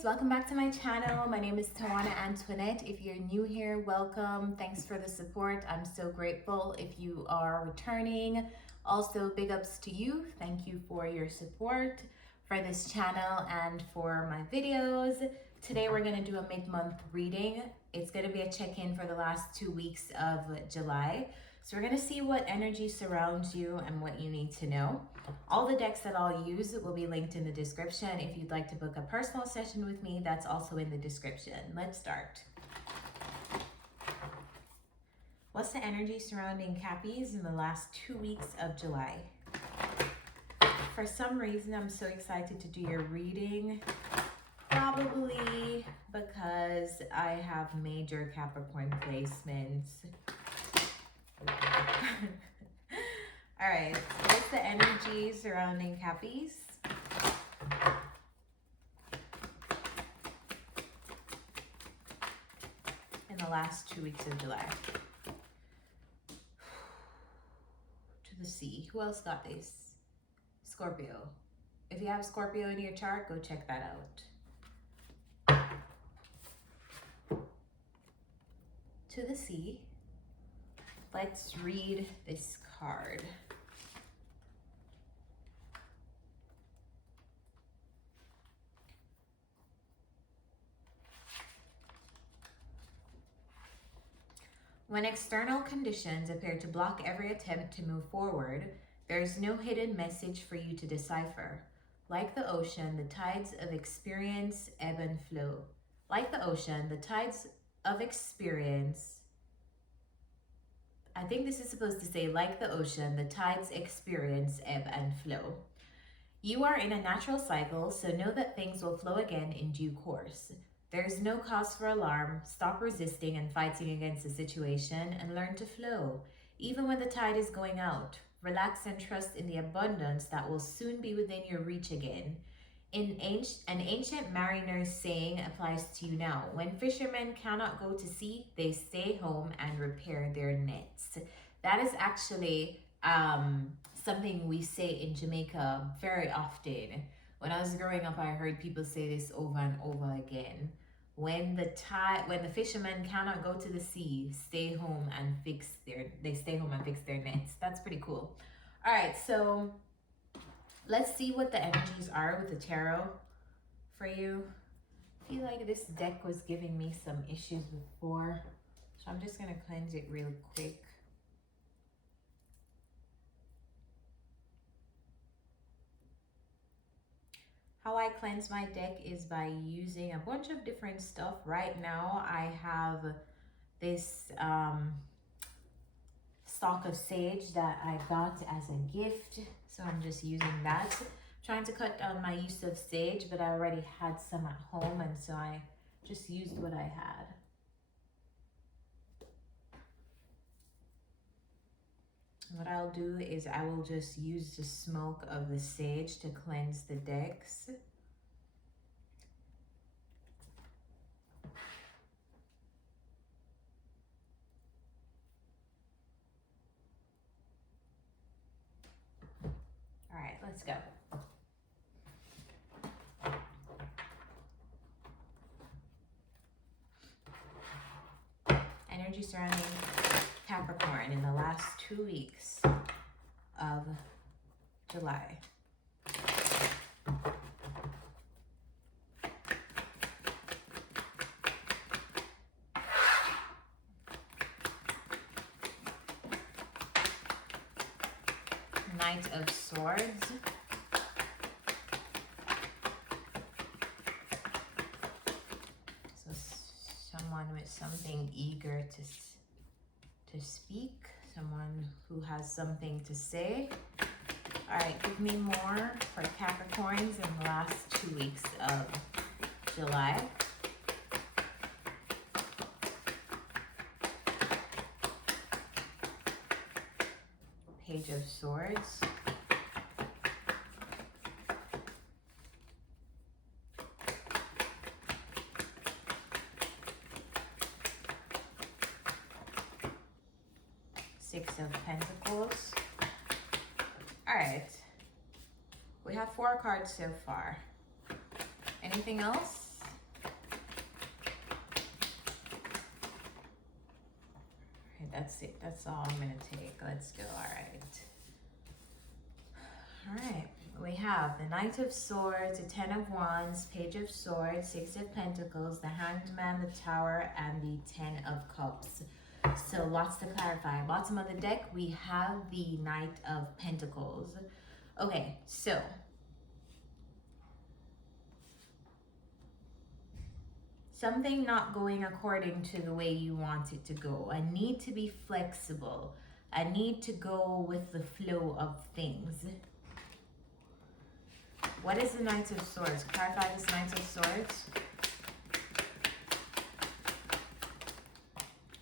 Cappies, welcome back to my channel. My name is Tawana Antoinette. If you're new here, welcome. Thanks for the support. I'm so grateful. If you are returning, also big ups to you. Thank you for your support for this channel and for my videos. Today we're going to do a mid-month reading. It's going to be a check-in for the last 2 weeks of July. So we're going to see what energy surrounds you and what you need to know. All the decks that I'll use will be linked in the description. If you'd like to book a personal session with me, that's also in the description. Let's start. What's the energy surrounding Cappies in the last 2 weeks of July? For some reason, I'm so excited to do your reading. Probably because I have major Capricorn placements. All right, what's the energy surrounding Cappies? In the last 2 weeks of July. To the sea. Who else got this? Scorpio. If you have Scorpio in your chart, go check that out. To the sea. Let's read this card. When external conditions appear to block every attempt to move forward, there is no hidden message for you to decipher. Like the ocean, the tides of experience ebb and flow. Like the ocean, the tides of experience, I think this is supposed to say, like the ocean, the tides experience ebb and flow. You are in a natural cycle, so know that things will flow again in due course. There is no cause for alarm. Stop resisting and fighting against the situation and learn to flow. Even when the tide is going out, relax and trust in the abundance that will soon be within your reach again. An ancient mariner's saying applies to you now. When fishermen cannot go to sea, they stay home and repair their nets. That is actually something we say in Jamaica very often. When I was growing up, I heard people say this over and over again. When the fishermen cannot go to the sea, stay home and fix their nets. That's pretty cool. All right, so let's see what the energies are with the tarot for you. I feel like this deck was giving me some issues before, so I'm just going to cleanse it real quick. How I cleanse my deck is by using a bunch of different stuff. Right now, I have this stalk of sage that I got as a gift. So I'm just using that. Trying to cut down my use of sage, but I already had some at home, and so I just used what I had. What I'll do is I will just use the smoke of the sage to cleanse the decks. All right, let's go. Energy surrounding Capricorn in the last 2 weeks of July. Knight of Swords. So someone with something eager to speak, someone who has something to say. All right, give me more for Capricorns in the last 2 weeks of July. Page of Swords. Six of Pentacles. All right. We have 4 cards so far. Anything else? That's it. That's all I'm going to take. Let's go. All right. We have the Knight of Swords, the Ten of Wands, Page of Swords, Six of Pentacles, the Hanged Man, the Tower, and the Ten of Cups. So lots to clarify. Bottom of the deck, we have the Knight of Pentacles. Okay, so something not going according to the way you want it to go. I need to be flexible. I need to go with the flow of things. What is the Knight of Swords? Clarify this Knight of Swords.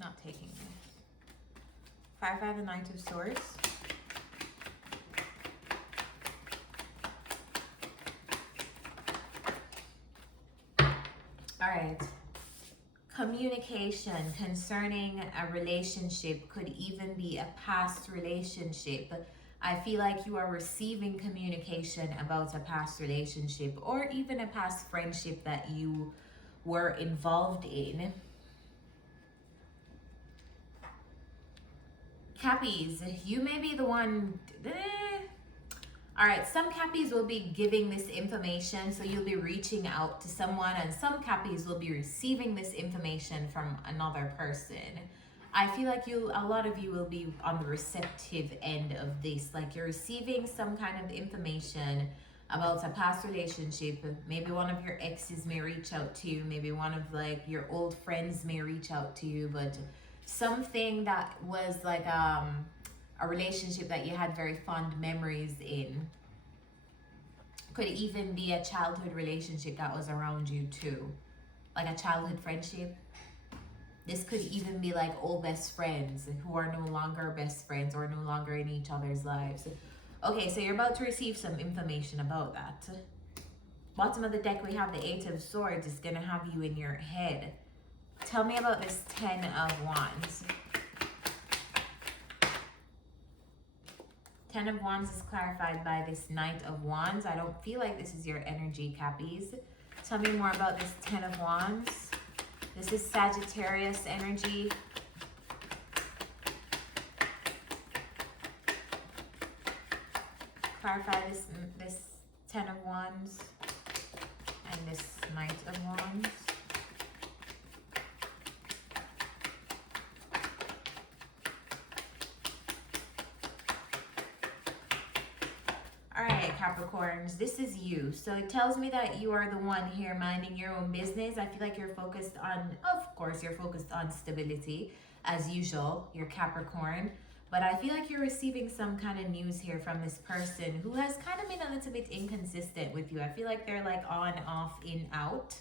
Not taking this. Clarify the Knight of Swords. All right. Communication concerning a relationship, could even be a past relationship. I feel like you are receiving communication about a past relationship or even a past friendship that you were involved in. Cappies, you may be the one. All right, some Cappies will be giving this information, so you'll be reaching out to someone, and some Cappies will be receiving this information from another person. I feel like a lot of you will be on the receptive end of this. Like you're receiving some kind of information about a past relationship. Maybe one of your exes may reach out to you. Maybe one of like your old friends may reach out to you. But something that was like a relationship that you had very fond memories in. Could even be a childhood relationship that was around you too. Like a childhood friendship. This could even be like old best friends who are no longer best friends or no longer in each other's lives. Okay, so you're about to receive some information about that. Bottom of the deck, we have the Eight of Swords. It's going to have you in your head. Tell me about this Ten of Wands. Ten of Wands is clarified by this Knight of Wands. I don't feel like this is your energy, Cappies. Tell me more about this Ten of Wands. This is Sagittarius energy. Clarify this Ten of Wands and this Knight of Wands. All right, Capricorns, this is you. So it tells me that you are the one here minding your own business. I feel like you're focused on, of course, you're focused on stability as usual. You're Capricorn. But I feel like you're receiving some kind of news here from this person who has kind of been a little bit inconsistent with you. I feel like they're like on, off, in, out.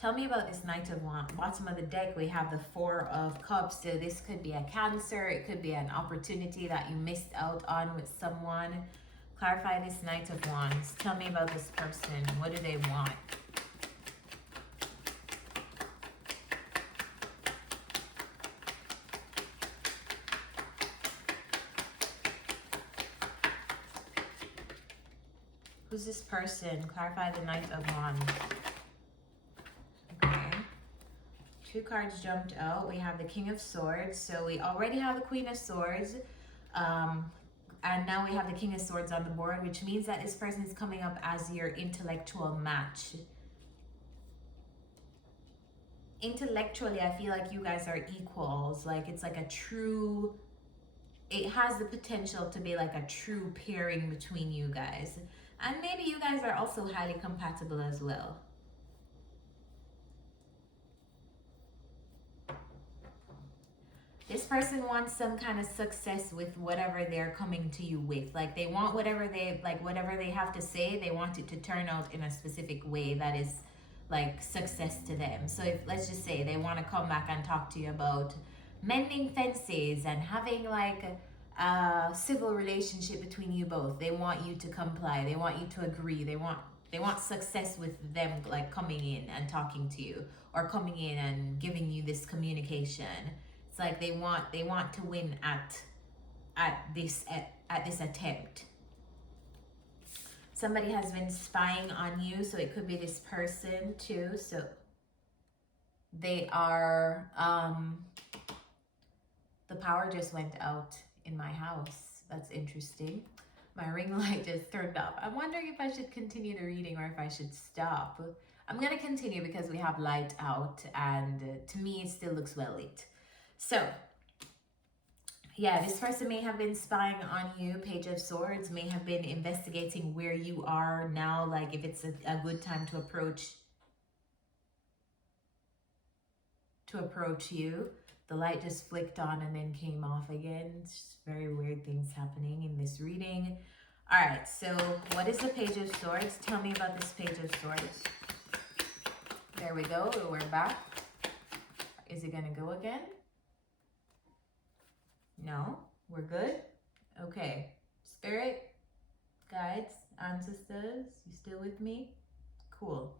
Tell me about this Knight of Wands. Bottom of the deck, we have the Four of Cups. So this could be a Cancer. It could be an opportunity that you missed out on with someone. Clarify this Knight of Wands. Tell me about this person. What do they want? Who's this person? Clarify the Knight of Wands. Two cards jumped out. We have the King of Swords. So we already have the Queen of Swords. And now we have the King of Swords on the board, which means that this person is coming up as your intellectual match. Intellectually, I feel like you guys are equals. Like it's like a true, it has the potential to be like a true pairing between you guys. And maybe you guys are also highly compatible as well. This person wants some kind of success with whatever they're coming to you with. Like they want whatever they have to say, they want it to turn out in a specific way that is like success to them. So if, let's just say they want to come back and talk to you about mending fences and having like a civil relationship between you both. They want you to comply. They want you to agree. They want success with them like coming in and talking to you or coming in and giving you this communication. It's like they want to win at this attempt. Somebody has been spying on you, so it could be this person too. So They are, the power just went out in my house. That's interesting. My ring light just turned off. I'm wondering if I should continue the reading or if I should stop. I'm going to continue because we have light out, and to me it still looks well lit. So, yeah, this person may have been spying on you. Page of Swords may have been investigating where you are now, like if it's a good time to approach you. The light just flicked on and then came off again. It's just very weird things happening in this reading. All right, so what is the Page of Swords? Tell me about this Page of Swords. There we go, we're back. Is it gonna go again? No, we're good? Okay, Spirit, guides, ancestors, you still with me? Cool.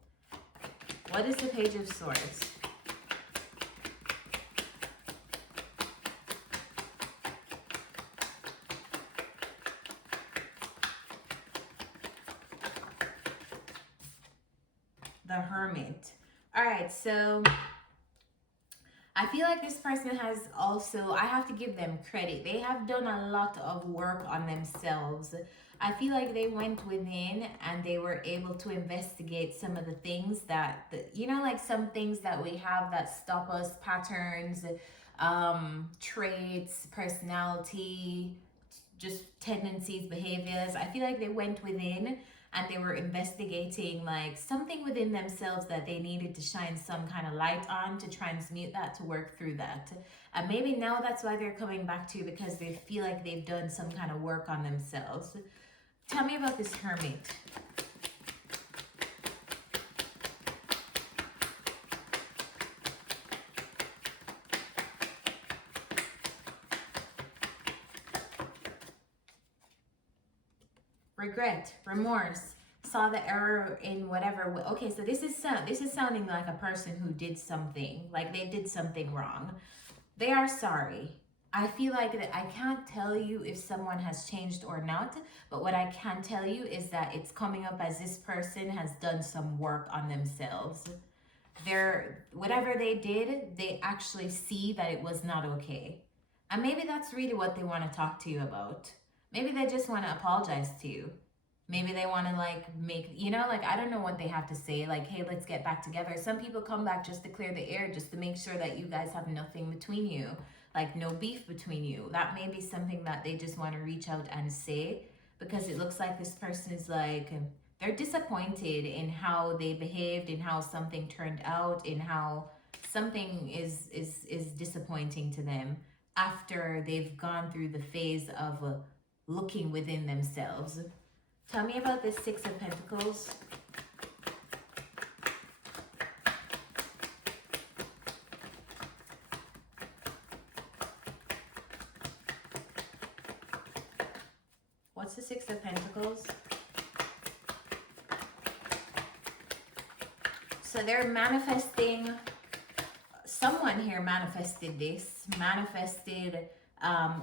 What is the Page of Swords? The Hermit. All right, so I feel like this person has also, I have to give them credit. They have done a lot of work on themselves. I feel like they went within and they were able to investigate some of the things that, you know, like some things that we have that stop us, patterns, traits, personality, just tendencies, behaviors. I feel like they went within and they were investigating like something within themselves that they needed to shine some kind of light on, to transmute that, to work through that. And maybe now that's why they're coming back to you, because they feel like they've done some kind of work on themselves. Tell me about this Hermit. Regret, remorse, saw the error in whatever. Okay, so this is sounding like a person who did something, like they did something wrong. They are sorry. I feel like that I can't tell you if someone has changed or not, but what I can tell you is that it's coming up as this person has done some work on themselves. Whatever they did, they actually see that it was not okay. And maybe that's really what they want to talk to you about. Maybe they just want to apologize to you. Maybe they want to like make, you know, like I don't know what they have to say, like, hey, let's get back together. Some people come back just to clear the air, just to make sure that you guys have nothing between you, like no beef between you. That may be something that they just want to reach out and say, because it looks like this person is like, they're disappointed in how they behaved, in how something turned out, in how something is disappointing to them after they've gone through the phase of looking within themselves. Tell me about this Six of Pentacles. What's the Six of Pentacles? So they're manifesting, someone here manifested this,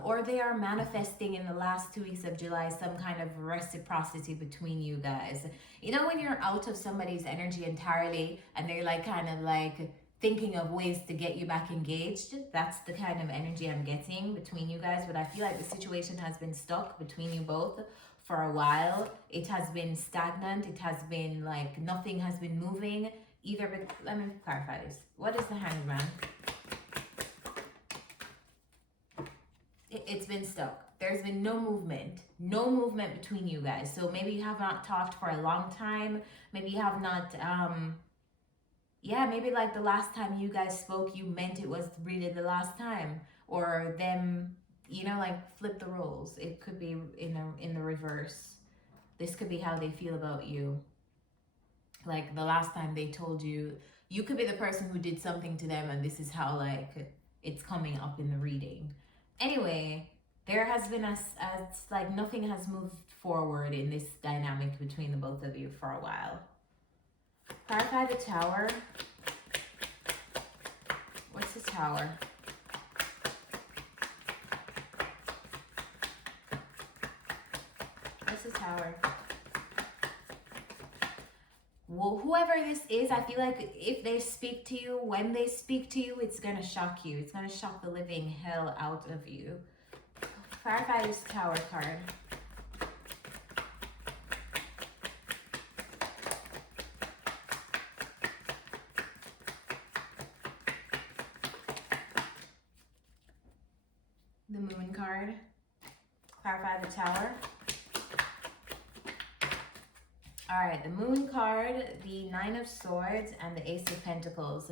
or they are manifesting in the last 2 weeks of July some kind of reciprocity between you guys. You know, when you're out of somebody's energy entirely and they're like kind of like thinking of ways to get you back engaged, that's the kind of energy I'm getting between you guys. But I feel like the situation has been stuck between you both for a while. It has been stagnant. It has been like nothing has been moving either. But let me clarify this. What is the Hangman? It's been stuck. There's been no movement between you guys. So maybe you have not talked for a long time. Maybe you have not, maybe like the last time you guys spoke, you meant it was really the last time. Or them, you know, like flip the roles. It could be in the reverse. This could be how they feel about you. Like the last time they told you, you could be the person who did something to them, and this is how like it's coming up in the reading. Anyway, there has been like nothing has moved forward in this dynamic between the both of you for a while. Clarify the Tower. What's the Tower? What's the Tower? Well, whoever this is, I feel like if they speak to you, when they speak to you, it's gonna shock you. It's gonna shock the living hell out of you. Clarify this Tower card. The Moon card. Clarify the Tower. Alright, the Moon card, the Nine of Swords, and the Ace of Pentacles.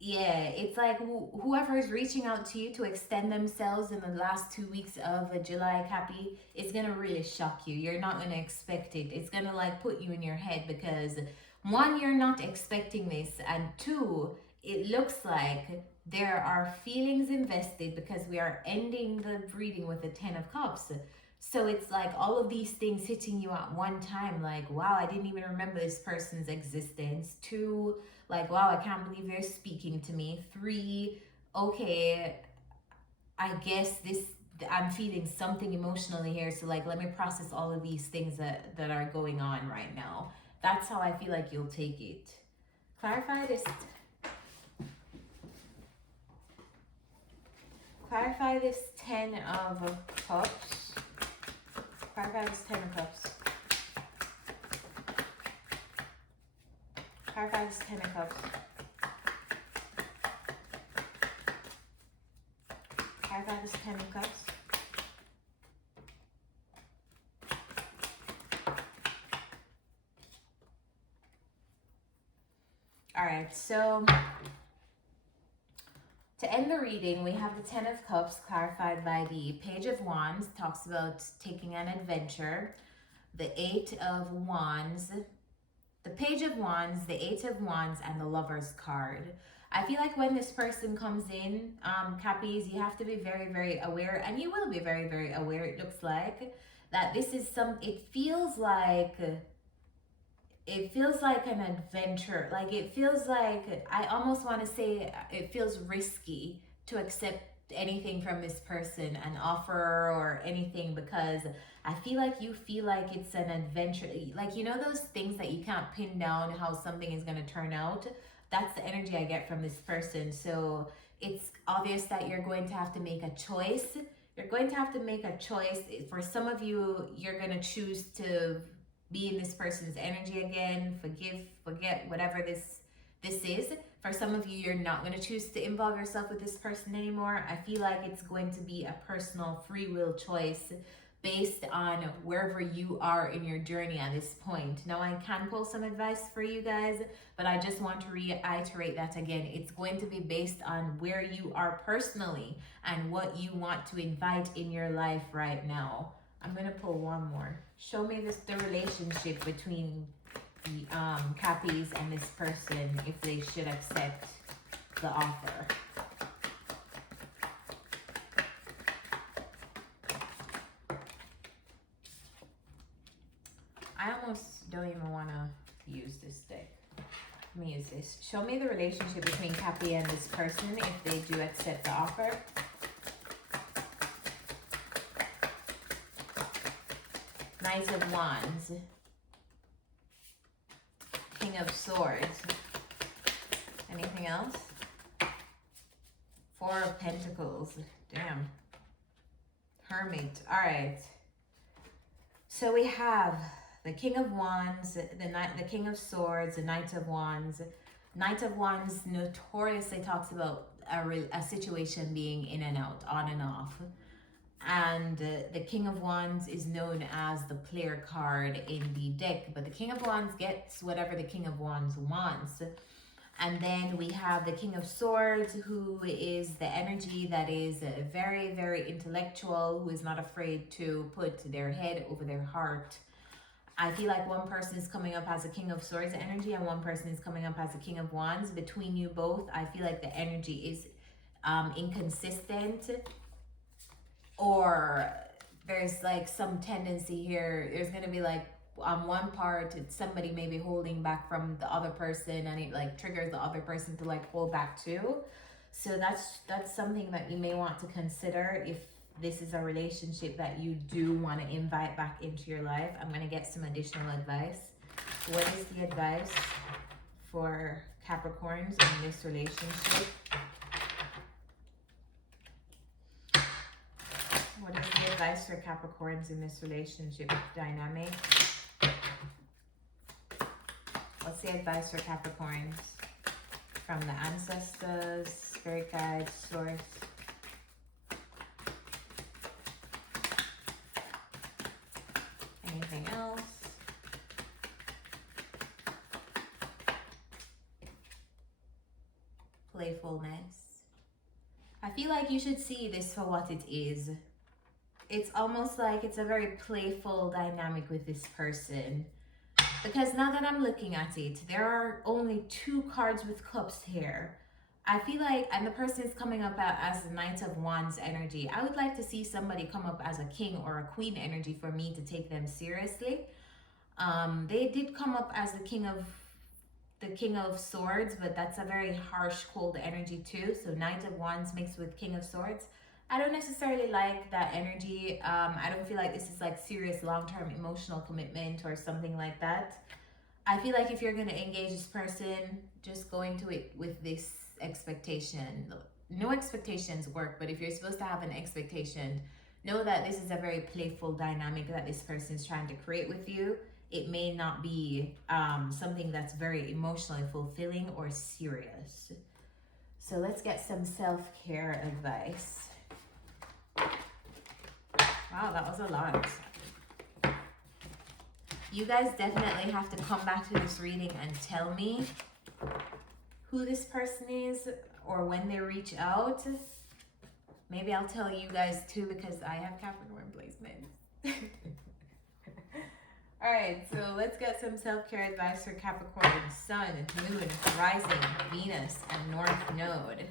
Yeah, it's like whoever is reaching out to you to extend themselves in the last 2 weeks of July, Cappy, it's going to really shock you. You're not going to expect it. It's going to like put you in your head because one, you're not expecting this, and two, it looks like there are feelings invested because we are ending the reading with the Ten of Cups. So it's like all of these things hitting you at one time, like, wow, I didn't even remember this person's existence. Two, like, wow, I can't believe they're speaking to me. Three, okay, I guess I'm feeling something emotionally here. So like, let me process all of these things that are going on right now. That's how I feel like you'll take it. Clarify this. Clarify this Ten of Cups. Clarify this Ten of Cups. Clarify this Ten of Cups. Clarify this Ten of Cups. Alright, so to end the reading, we have the Ten of Cups clarified by the Page of Wands, talks about taking an adventure. The Eight of Wands, the Page of Wands, the Eight of Wands, and the Lover's card. I feel like when this person comes in, Cappies, you have to be very, very aware, and you will be very, very aware, it looks like, that this is it feels like an adventure. Like it feels like, I almost want to say it feels risky to accept anything from this person, an offer or anything, because I feel like you feel like it's an adventure. Like, you know those things that you can't pin down how something is going to turn out? That's the energy I get from this person. So it's obvious that you're going to have to make a choice. You're going to have to make a choice. For some of you, you're going to choose to be in this person's energy again, forget, whatever this is. For some of you, you're not going to choose to involve yourself with this person anymore. I feel like it's going to be a personal free will choice based on wherever you are in your journey at this point. Now, I can pull some advice for you guys, but I just want to reiterate that again. It's going to be based on where you are personally and what you want to invite in your life right now. I'm going to pull one more. Show me the relationship between the Cappies and this person, if they should accept the offer. I almost don't even want to use this deck. Let me use this. Show me the relationship between Cappy and this person, if they do accept the offer. Knight of Wands, King of Swords. Anything else? Four of Pentacles. Damn. Hermit. All right. So we have the King of Wands, the King of Swords, the Knight of Wands. Knight of Wands notoriously talks about a situation being in and out, on and off. And the King of Wands is known as the player card in the deck, but the King of Wands gets whatever the King of Wands wants. And then we have the King of Swords, who is the energy that is very, very intellectual, who is not afraid to put their head over their heart. I feel like one person is coming up as a King of Swords energy and one person is coming up as a King of Wands. Between you both, I feel like the energy is inconsistent, or there's like some tendency here. There's going to be like on one part, it's somebody maybe holding back from the other person, and it like triggers the other person to like hold back too. So that's something that you may want to consider if this is a relationship that you do want to invite back into your life. I'm going to get some additional advice. What is the advice for Capricorns in this relationship? What is the advice for Capricorns in this relationship dynamic? What's the advice for Capricorns from the ancestors, spirit guides, source? Anything else? Playfulness. I feel like you should see this for what it is. It's almost like it's a very playful dynamic with this person. Because now that I'm looking at it, there are only 2 cards with cups here. I feel like, and the person is coming up as the Knight of Wands energy. I would like to see somebody come up as a king or a queen energy for me to take them seriously. They did come up as the King of Swords, but that's a very harsh, cold energy too. So Knight of Wands mixed with King of Swords. I don't necessarily like that energy. I don't feel like this is like serious long-term emotional commitment or something like that. I feel like if you're going to engage this person, just go into it with this expectation. No expectations work, but if you're supposed to have an expectation, know that this is a very playful dynamic that this person is trying to create with you. It may not be something that's very emotionally fulfilling or serious. So let's get some self-care advice. Wow, that was a lot. You guys definitely have to come back to this reading and tell me who this person is or when they reach out. Maybe I'll tell you guys too because I have Capricorn placements. All right, so let's get some self-care advice for Capricorn, Sun, Moon, Rising, Venus, and North Node.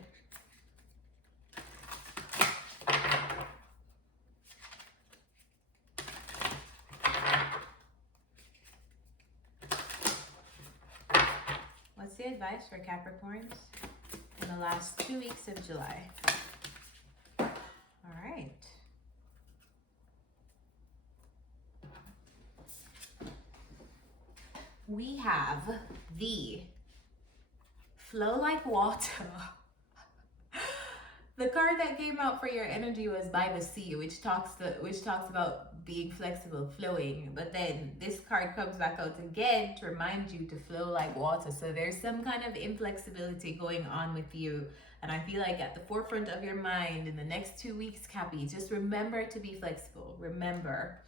What's the advice for Capricorns in the last 2 weeks of July? All right. We have the Flow Like Water. The card that came out for your energy was By the Sea, which talks about being flexible, flowing. But then this card comes back out again to remind you to flow like water. So there's some kind of inflexibility going on with you. And I feel like at the forefront of your mind in the next 2 weeks, Cappy, just remember to be flexible. Remember.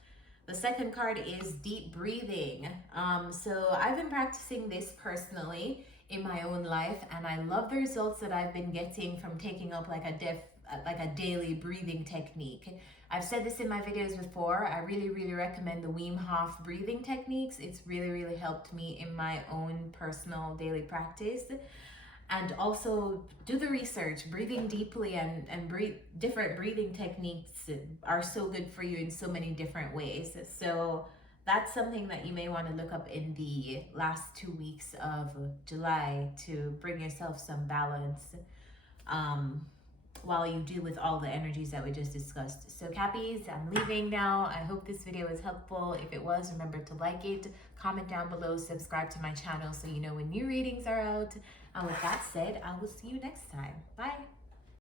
The second card is deep breathing. So I've been practicing this personally in my own life, and I love the results that I've been getting from taking up like a daily breathing technique. I've said this in my videos before. I really recommend the Wim Hof breathing techniques. It's really helped me in my own personal daily practice. And also do the research. Breathing deeply and different breathing techniques are so good for you in so many different ways. So that's something that you may want to look up in the last 2 weeks of July to bring yourself some balance while you deal with all the energies that we just discussed. So Cappies, I'm leaving now. I hope this video was helpful. If it was, remember to like it, comment down below, subscribe to my channel so you know when new readings are out. And with that said, I will see you next time. Bye.